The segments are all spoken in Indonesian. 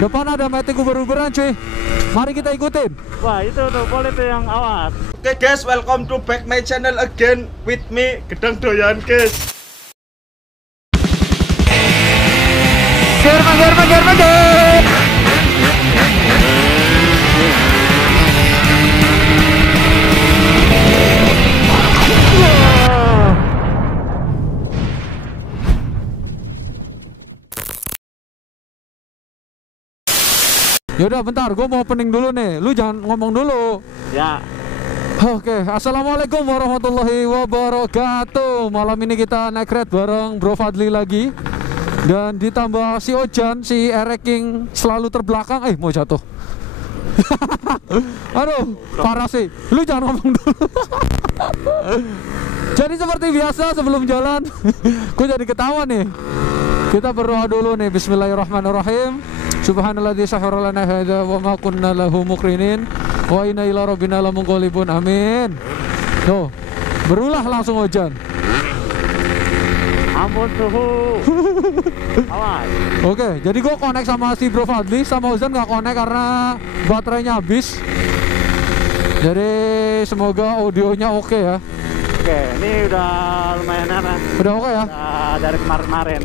Depan ada metik uber-uberan cuy. Mari kita ikutin. Wah itu tuh boleh tuh yang awas. Oke guys, welcome to back my channel again with me Gedang Doyan guys. German. Yaudah bentar, gue mau opening dulu nih. Lu jangan ngomong dulu. Ya. Oke, assalamualaikum warahmatullahi wabarakatuh. Malam ini kita naik red bareng Bro Fadli lagi. Dan ditambah si Ojan, si Eric King selalu terbelakang. Mau jatuh. Aduh, parah sih. Lu jangan ngomong dulu. Jadi seperti biasa sebelum jalan, gue jadi ketawa nih. Kita berdoa dulu nih. Bismillahirrahmanirrahim. Subhanalladzi sahhara lana hadza wa ma kunna lahu muqrinin wa inna ila rabbina lamunqalibun. Amin. Tuh, berulah langsung Ojan. Ampun suhu. Awas. Oke, jadi gue connect sama si Bro Fadli, sama Ozan nggak connect karena baterainya habis. Jadi semoga audionya oke ya. Oke, ini udah lumayan enak. Udah oke ya? Dari kemarin-kemarin.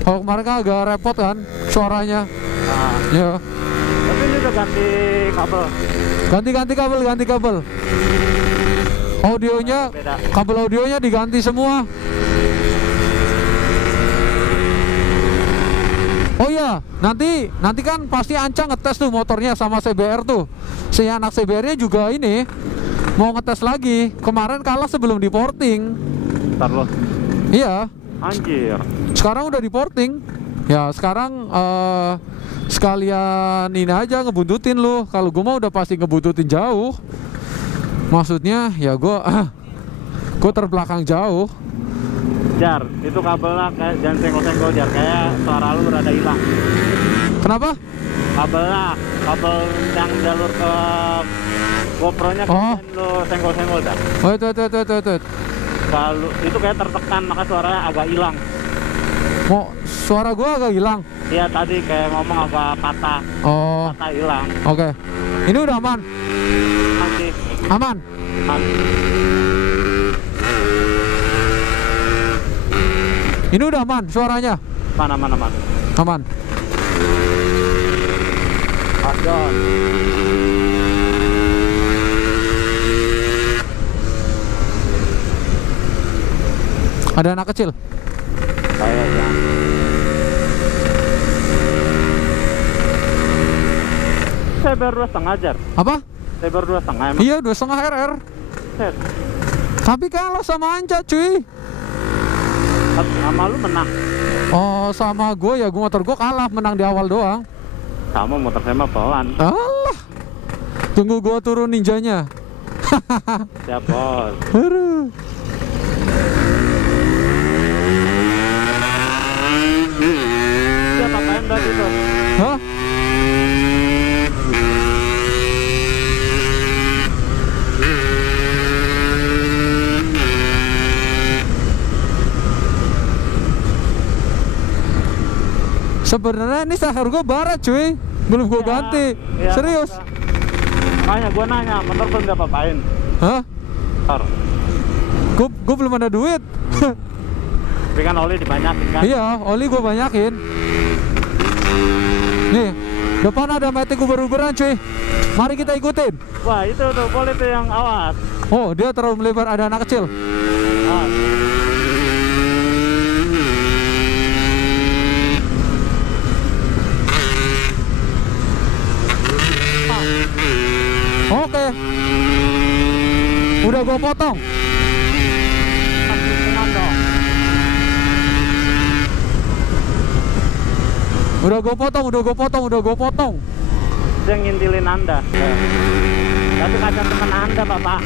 Kalau kemarin kan agak repot kan suaranya. Nah, Ya. tapi ini udah ganti kabel. Ganti kabel. Audionya, Beda. kabel audionya diganti semua. Oh iya, nanti kan pasti Anca ngetes tuh motornya sama CBR tuh. Si anak CBR-nya juga ini mau ngetes lagi. Kemarin kalah sebelum diporting. Ntar lo. Iya. Anjir. Sekarang udah diporting. Ya sekarang sekalian ini aja ngebuntutin lu. Kalau gue mah udah pasti ngebuntutin jauh. Maksudnya ya gue terbelakang jauh. Jar, itu kabelnya kayak jangan senggol-senggol Jar, kayak suara lu rada hilang. Kenapa? Kabel yang jalur ke GoPro-nya kan lu senggol-senggol dah. Oh itu. Kalau itu kayak tertekan maka suaranya agak hilang. Mau suara gue agak hilang. Iya tadi kayak ngomong agak patah. Oh. Patah hilang. Oke. Ini udah aman. Masih Aman. aman. Ini udah aman suaranya. Mana. Aman. Adon. Ada anak kecil. Kayaknya. Saya baru 2,5 Jar. Apa? Saya baru 2,5 emang. Iya 2,5 RR. Set. Tapi kalah sama Anca cuy. Sama lu menang. Oh sama gue ya, motor gue kalah, menang di awal doang. Kamu motor saya mah pelan. Alah. Tunggu gue turun ninjanya. Siap bos. Aduh. Siap apain tadi tuh? Hah? Sebenarnya ini sahur gue barat cuy, belum gue ganti. Ya, Serius? makanya gue nanya, motor belum diapa-apain. Hah? Ntar. Gue belum ada duit. Tapi kan oli dibanyakin kan? Iya, oli gue banyakin. Nih, depan ada metik uber-uberan cuy. Mari kita ikutin. Wah itu tuh boleh tuh yang awas. Oh, dia terlalu melebar, ada anak kecil. Awas. Oke. Udah gue potong. Kasih hitungan dong. Udah gue potong. Dia ngintilin anda. Tapi kacang teman anda bapak.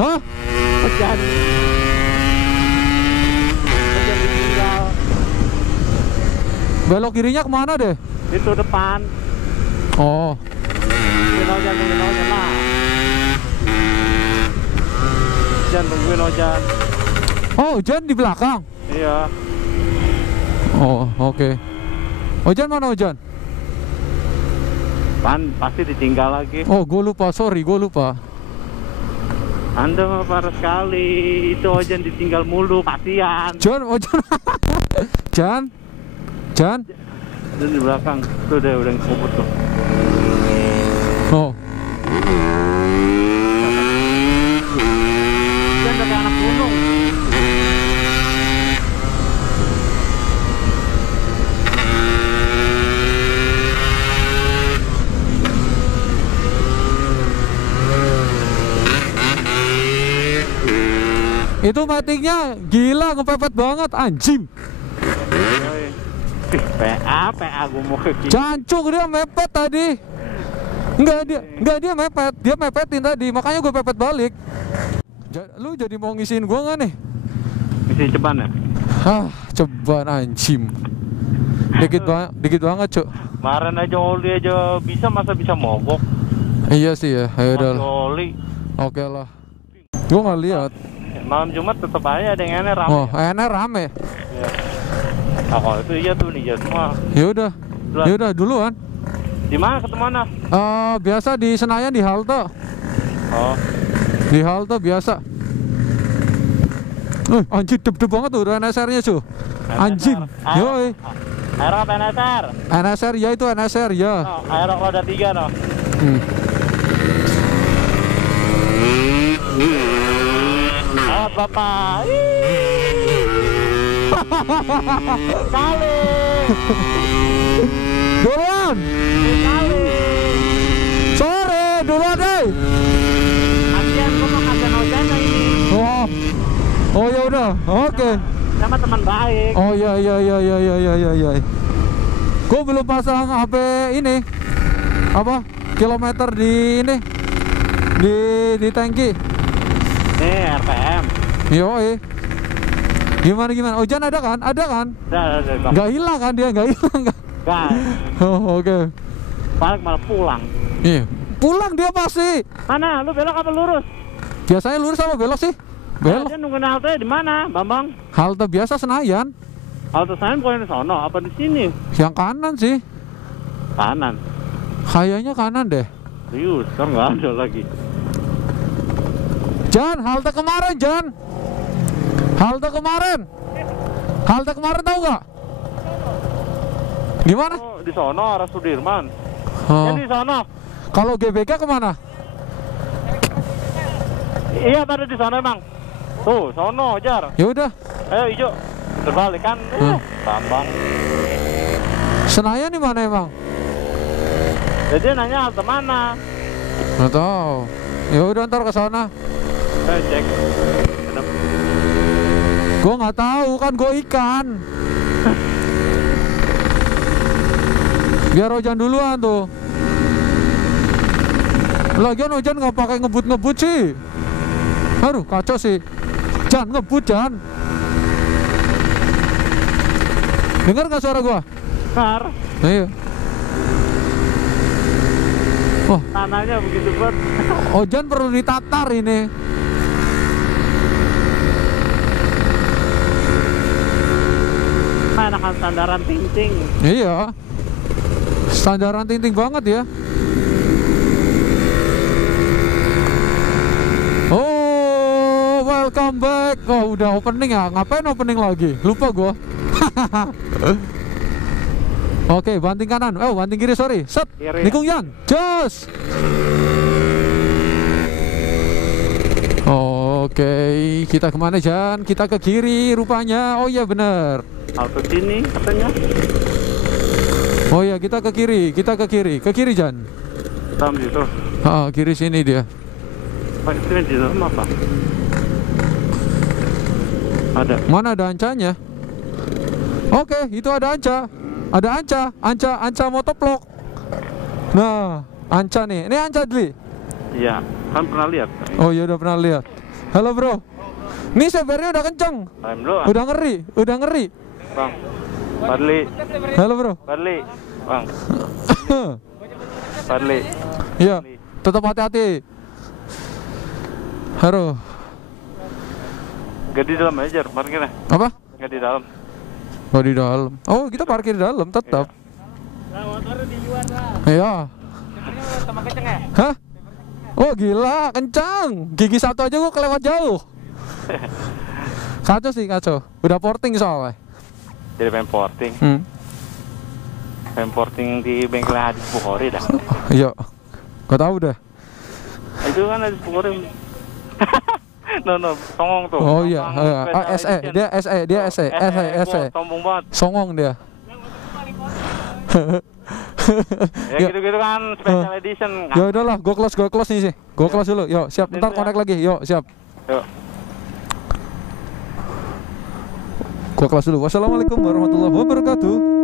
Hah? Hujan ditinggal. Belok kirinya kemana deh? Itu depan. Oh. Tungguin Ojan lah. Jangan tungguin Ojan. Oh, Ojan di belakang. Iya. Oh, oke. Ojan mana Ojan? Kan pasti ditinggal lagi. Oh, gue lupa, sorry, gue lupa. Anda mah parah sekali. Itu Ojan ditinggal mulu, kasihan. John, oh John. John. Itu di belakang. Tuh udah ngikut tuh. Oh. Dia udah kayak anak gunung. Itu matingnya gila, ngepepet banget, anjing. PA gue mau ke kiri. Cancuk, dia mepet tadi. Enggak dia mepet, dia mepetin tadi, makanya gue pepet balik. Lu jadi mau ngisiin gue nggak nih? Isi ceban ya? Hah, ceban anjing. Dikit banget, Cuk. Kemarin aja oli aja bisa, masa bisa mogok? Iya sih ya, ayo udah. Oli. Oke lah. Gue nggak lihat. Malam Jumat tetap aja ada yang aneh rame. Oh, enak rame. Ya. Nah, kalau itu iya tuh nih semua. Ya udah duluan. Di mana ketemuan? Biasa di Senayan di halte. Oh. Di halte biasa. Anjing dep-dep banget tuh udah NSR-nya, cuy. Anjing. Yoi. Aerok apa NSR? NSR ya, itu NSR ya. Oh, Aerok roda 3 no. Oh, Bapak. Kali. Duluan. Kali. Sore, duluan deh. Kasihan gua mau kasihan Ojan ini. Oh ya udah. Oke. Sama teman baik. Oh ya. Gua belum pasang HP ini. Apa? Kilometer di ini. Di tangki. Nih RPM. Yoi. Gimana? Ojan ada kan? Ada kan? Ada. Nggak hilang kan dia? Nggak hilang kan? Nggak. Oh, oke. Balik malah pulang. Iya. Pulang dia pasti. Mana? Lu belok apa lurus? Biasanya lurus apa belok sih? Belok. Dia nungguin halte di mana, Bambang? Halte biasa Senayan. Halte Senayan bukan di sono, apa di sini? Yang kanan sih. Kanan. Kayaknya kanan deh. Serius, kan nggak ada lagi. Jan, halte kemarin, Jan. Halte kemarin tahu nggak? Gimana? Oh, di sono arah Sudirman. Oh. Ya di sono. Kalau GBK kemana? Iya, pada di sono emang. Tuh, sono, Jar. Ya udah. Ayo hijau. Terbalik kan? Bambang. Senayan di mana emang? Jadi nanya halte mana? Nggak tahu. Ya udah ntar ke sana. Cek. Gue nggak tahu kan, gue ikan. Biar Ojan duluan tuh. Lagian Ojan nggak pakai ngebut sih. Aduh kacau sih. Jan ngebut Jan. Dengar nggak suara gua? Bentar. Iya. Oh, Tanahnya begitu kuat. Ojan perlu ditatar ini. Enakan sandaran ting-ting. Iya. Standaran ting-ting banget ya. Oh, welcome back. Oh, udah opening ya? Ngapain opening lagi? Lupa gua. Oke, banting kanan. Oh, banting kiri, sorry. Set. Kiri. Nikung Yan. Jos. Oke, kita kemana Jan? Kita ke kiri rupanya. Oh iya bener. Halte sini katanya. Oh iya kita ke kiri. Ke kiri Jan. Tam situ. Kiri sini dia. Pak itu di dalam apa? Ada. Mana ada ancanya? Oke, itu ada anca. Anca motovlog. Nah, anca nih. Ini anca Dli. Iya, kan pernah lihat. Oh iya udah pernah lihat. Halo bro. Nih sebernya udah kenceng. Time dulu. Udah ngeri. Bang. Padli. Halo bro. Padli. Bang. Padli. Iya, tetap hati-hati. Halo. Gak di dalam aja, parkirnya. Apa? Gak di dalam. Oh di dalam. Oh kita parkir di dalam tetap. Nah, motornya di luar lah. Iya. Sama kenceng ya? Hah? Oh gila, kencang. Gigi satu aja gua kelewat jauh. Kacau sih, kacau. Udah porting soalnya. Jadi pengen porting. Pengen porting di bengkel Hadis Bukhari dah. Iya. Gak tahu dah. Itu kan Hadis Bukhari. No, songong tuh. Oh iya, SE, dia SE, SE. Sombong banget. Songong dia. Ya gitu-gitu kan special edition kan. Ya udahlah, gua close nih sih. Gua close dulu. Yuk, siap. Ntar connect lagi. Yuk, siap. Yuk. Gua close dulu. Wassalamualaikum warahmatullahi wabarakatuh.